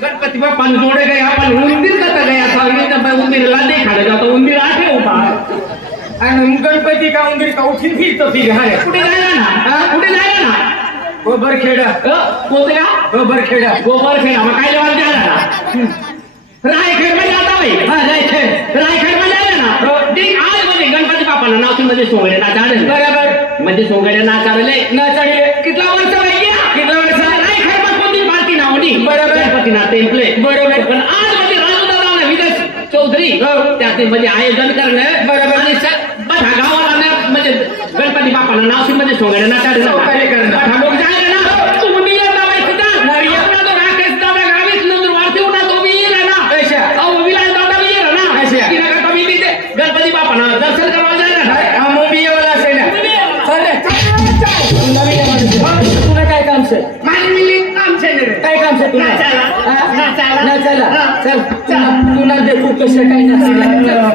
गणपति बापा जोड़े गए अपन उंदीर का गया था उंदीर लादे खा जाता उंदीर आठे ऊपर गणपति का उंदीर का उठी फिर तो फिर हारे कुठे जायला ना गोबरखेडा कोणत्या गोबरखेडा मग काय लेवाल जायला ना रायखेड मध्ये जाता भाई रायखेड मध्ये जायला ना ठीक आज मध्ये गणपती बापाला नाव मध्ये सोंगडे ना झाले बरोबर म्हणजे सोंगडे ना चालले कितला वर्ष पाहिजे कितला वर्ष रायखेड मध्ये कोणती पार्टी नाव होती बरोबर गणपती ना टेम्पले बरोबर पण आज मध्ये राजूदादा विजय चौधरी त्याचे म्हणजे आयोजन करणं बरोबर आणि बघा गावाला म्हणजे गणपती बापाला नाव मध्ये सोंगडे ना चालले करणं लोक जायला ना तुम्ही जावाय सुद्धा नरिया तो राकेश दादा गावीत नंतर वारती उठा तो बी येईल ना ऐशा विलास दादा बी येईल ना ऐशा तिला का तुम्ही बी गणपती बापाला दर्शन करायला जायला हा मोबी येवला असेल ना तुला काय काम छे माझी काम छे काय काम छे तुला ना चला चल तुला देखू कसं काय ना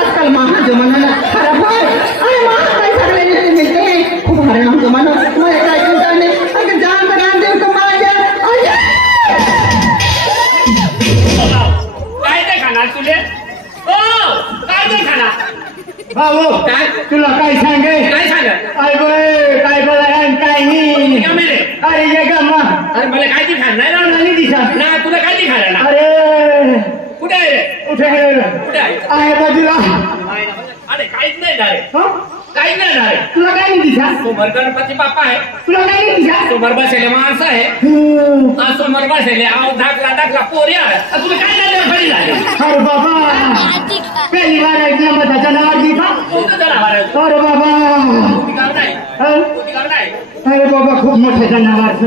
आजकल महा जमाना खराब है अरे महा काय सगळे मिलते हैं खूप हरिनाम जमाना मैं काय चिंता नहीं अगर जान बना दे तो माया काय ते खाणार तुले ओ काय ते खाणार भाऊ काय तुला काय सांगे अरे काय बोलायन काय नाही अरे ये गम्मा अरे मला काय ते खाणार नाही दिसा ना तुला काय ते खाणार ना अरे कुठे आहे कुठे आहे बाजूला अरे काहीच नाही डायरेक्ट काहीच नाही डायरेक्ट तुला काय नाही दिसा समोर गणपती बाप्पा आहे तुला काय नाही दिसा समोर बसलेले माणसं आहे समोर बसलेले आव ढाकला पोरी आहे तुला काय नाही खरी झाली अरे बाबा पहिली बार ऐकलं मग त्याच्या नावावर दिखा अरे बाबा अरे बाबा खूप मोठं जनावर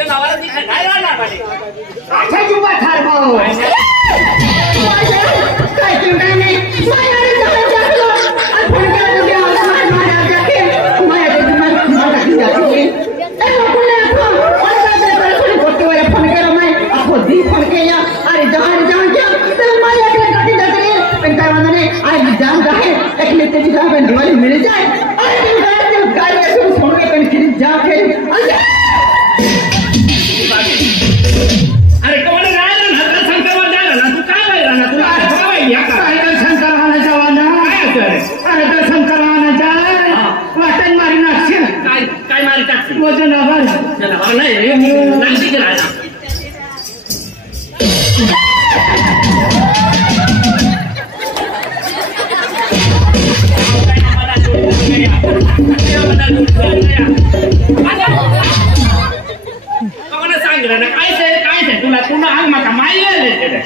नावावर दिखा काय राहणार अच्छा जुबा ठार भाऊ काय चिंता नाही दिवाली मिल जाए अरे कौन राहिला ना शंकर जायला ना तू काय व्हायला ना तुला शंकर राहण्याचा वादा अरे तर शंकर राहण्याचा वाटण मारी नाक्षी काय मारी टाकशी जनावर नाही नाशिक राहिला सांगितलं ना काय तुला तुला आग माका माहिती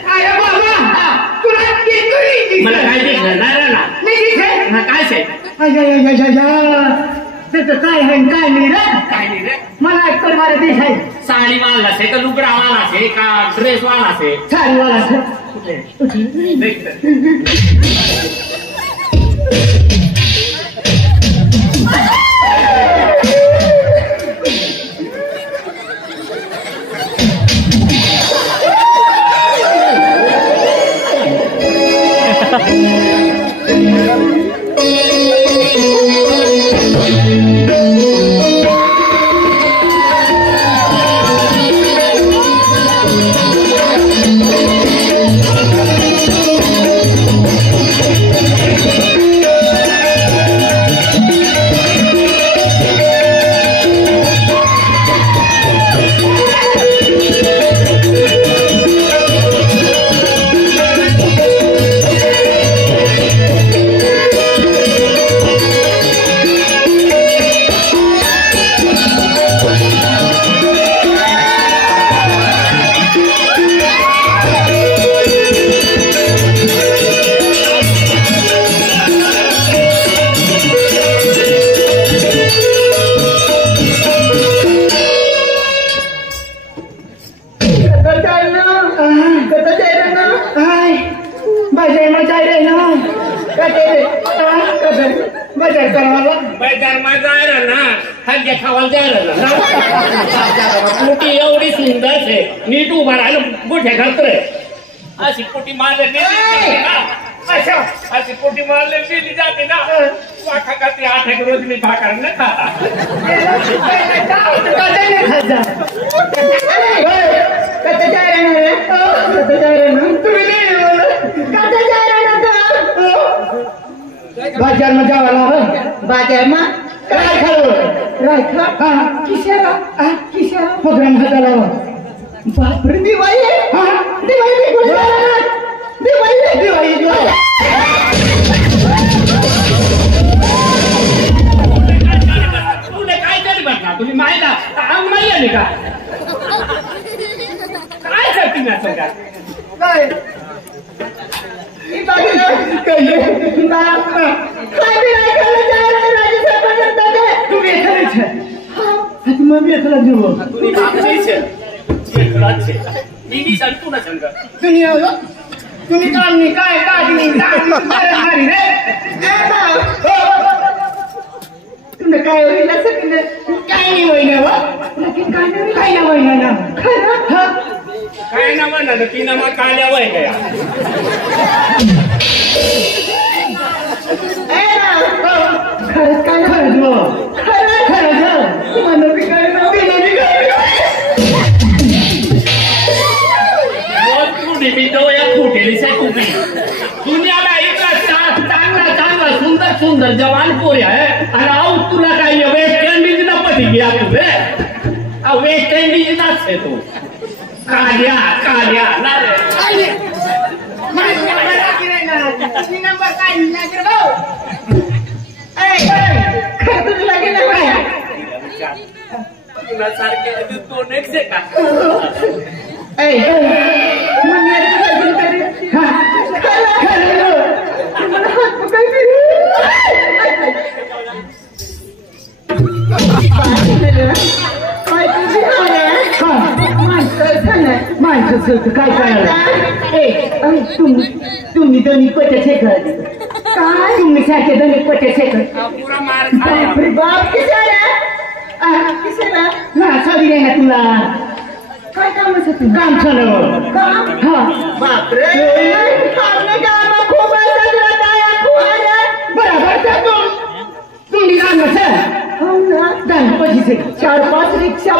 मला काय दिसलं ना काय त्याचं काय आहे काय नाही रे मला एक तर मला दिस आहे साडी वाला से का लुगडा वाला से का ड्रेस वाला से साडी वाला पोटी एवढी सुंदर छे नीट उभा राहिलो गोठ्या घालतोय अशी पोटी मारले अशी पोटी मारले गेली जाते ना वाखा खाते 8 एक रोज मी भाकर न खाता बाजार में जावाला बाजार में काय खालो राय खा किशोरा प्रोग्राम झाला बाप रे दिवाळी तुला काय तरी बघा तुम्ही माहिती अंग नाही आले का काय करते ना सगळ्या काय तुम्ही काम नाही काय तुमने काय होईल काय नाही होईना काय ना होईना ना काय ना म्हणा ती ना मग काल्या वय गया खरंच काय खरंच मला बी काय मी तो या फुटेली से तुम्ही दुनियाला इतका चांगला सुंदर जवान पोरी आहे आणि आऊ तुला काय वेस्ट इंडिज ना पटी गया तुझे वेस्ट इंडिज ना छे तू काल्या ना रे नंबर काय लागेल भाऊ खरं लागेल ना तुला सारखे दोन एक से का तुम्ही दोन्ही पटे शेकत काय तुम्ही सारखे दोन्ही पटे शेकत पुरा मार खाया बाप किशाला सॉरी नाही ना तुला काय काम असं तू काम झालं हा बापरे बरोबर तुम्ही काम गणपतीचे 4-5 रिक्षा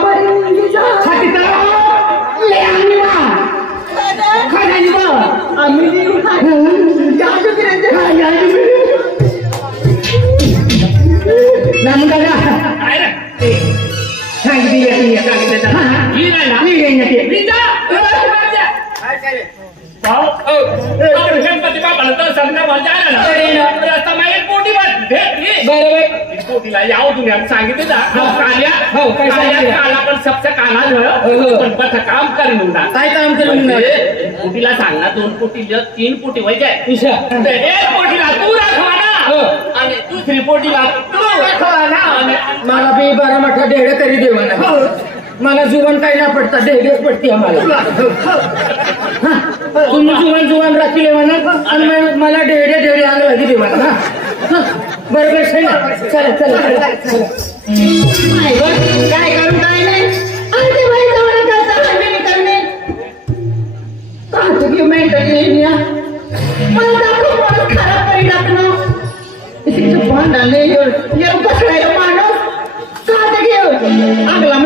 गणपती बापाला दर्शन रस्ता मागे पोटीवर भेटली बरोबर पोटीला याव तुम्ही आम्ही सांगितलं काला पण सबसे काला पण बस काम करून काय काम करून पोटीला सांग ना 2 पोटी 3 पोटी व्हायचे एक पोटीला तू राखवा ना आणि दुसरी पोटीला तू राखवा ना मला बी 12 मोठा ढेड तरी देवा ना मला जुवन काही ना पडता ढेडच पडते आम्हाला तुम्ही जुवन राखीले म्हणा आणि मला ढेडे आलं लागी देवा ना बरोबर चला चला काय करून काय नाही आगला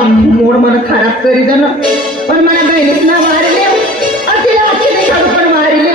मोड मला खराब करी दे ना पण मला बहिणीच ना मारले पण मारले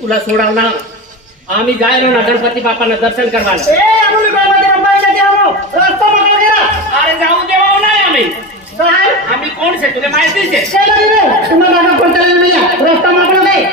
तुला सोडावला आम्ही जायलो ना गणपती बापांना दर्शन करवायला अरे जाऊ देवा नाही आम्ही कोण से तुला माहितीच आहे तुम्हाला कोणता रस्ता मागलो नाही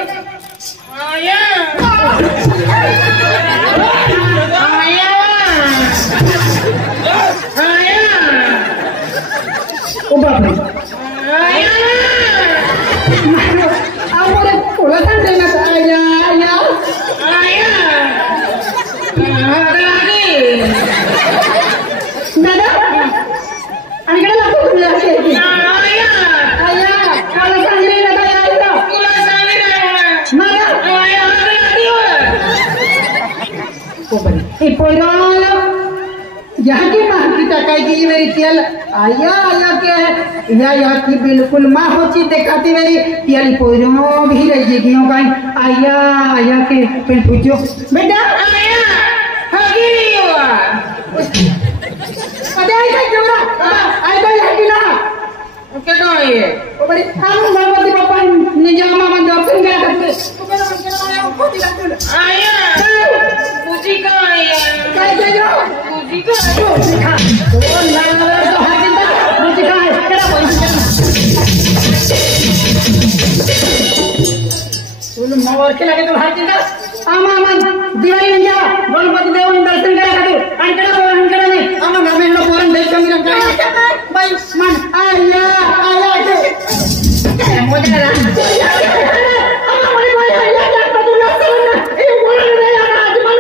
यहाँ की माँ की टकाई मेरी तेल आया आया के या की बिल्कुल माँ होची दिखाती मेरी तेल पोरो भी रही क्यों कहीं आया आया के फिर पूछो बेटा आया हगी नहीं हुआ अरे आया क्यों आया हगी ना क्या कहो ये वो बड़ी हम गणपति बापा निजामा में दर्शन क्या करते आया पूजी का आया क्या क्या पूजी का वो नाला तो हाथी था पूजी का है क्या बोल मोर के लगे तो हाथी था आमा आमा दिवाली नहीं जा गणपति देव ने दर्शन करा कर अंकड़ा नहीं आमा नामे लो पोरन दर्शन करा भाई मन आया आया के मुझे ना आमा बोले भाई आया जा तो ना ये बोल रहे हैं आज मन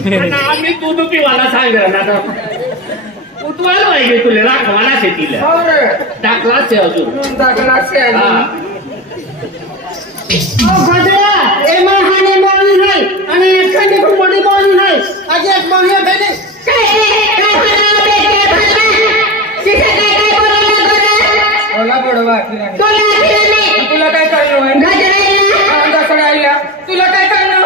आम्ही दूध पिवायला सांगेल ना उतवायला पाहिजे तुला राखवाला शेतीला टाकलाच आहे अजून टाकलाच गजरा ए महाने बोली नाही आणि एखादी खूप मोठी बोली नाही आज एक बोली भेटे तुला काय करणं तुला काय करणं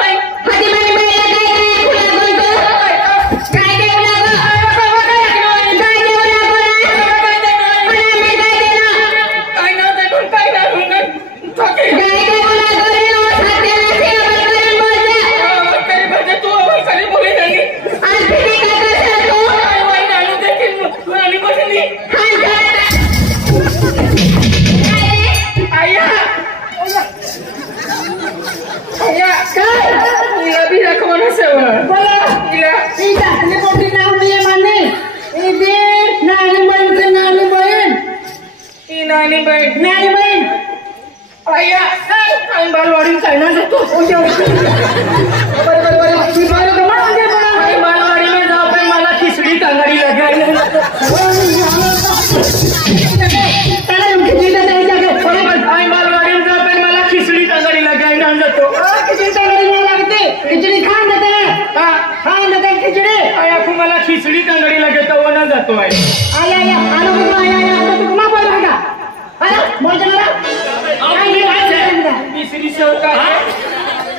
बालवाडी चालना जातो बालवाडी में जाओ पण मला खिचडी तांदळी लगायला बालवाडी में जाओ पण मला खिचडी तांदळी लगायला जातो खिचडी तांदळी लागते खिचडी खान देते खिचडी आया मला खिचडी तांदळी लागतो वना जातो आया आता तू कुणा बोल का आया मोजना तिसरी शौका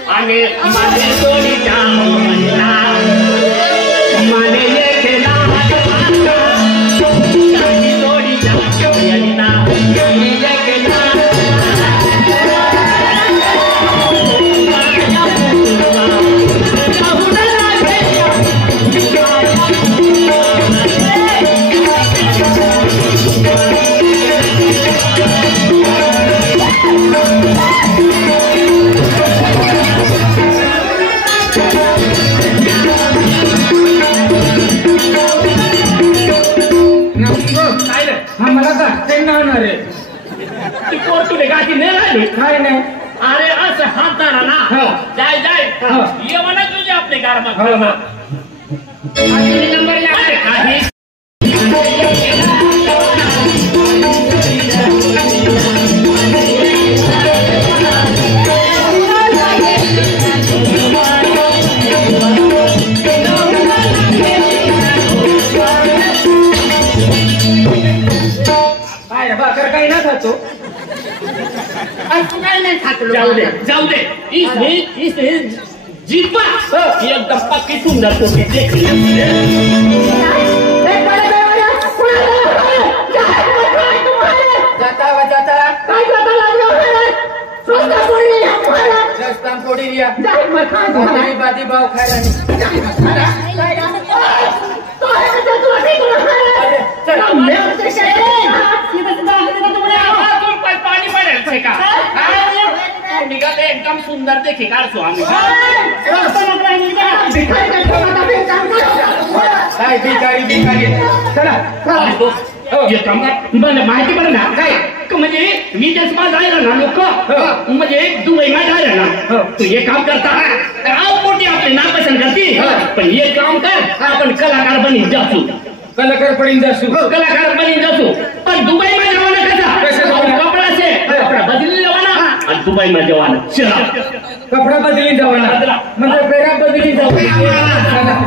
आणि माझे सोनी जामना माने लेखेला आणि सोनी जामना लेखेला काय नाही अरे असं हाताना ना जाय जाय ये म्हणा तुझे आपले गारमात नंबर काही भाकर काही ना खातो जाऊ दे इसने जीतवा एकदम पक्की सुंदर तो देख लिया बादी भाव खायला पाणी पडेल का निघाले एकदम सुंदर देखी काढतो आम्ही माहिती पडेल ना काय म्हणजे मी त्याच राहिला ना लोक म्हणजे दुबई मध्ये राहिला ना तू हे काम करता पोटी आपले नापसंत करते पण हे काम कर आपण कलाकार बनीन जासू कलाकार बनीन जासू पण दुबई मध्ये जवाना कसा कपडा से कपडा बदली जवाना आणि दुबई मध्ये जवाना चला कपडा बदली जवाना म्हणजे पेरा बदली जवाना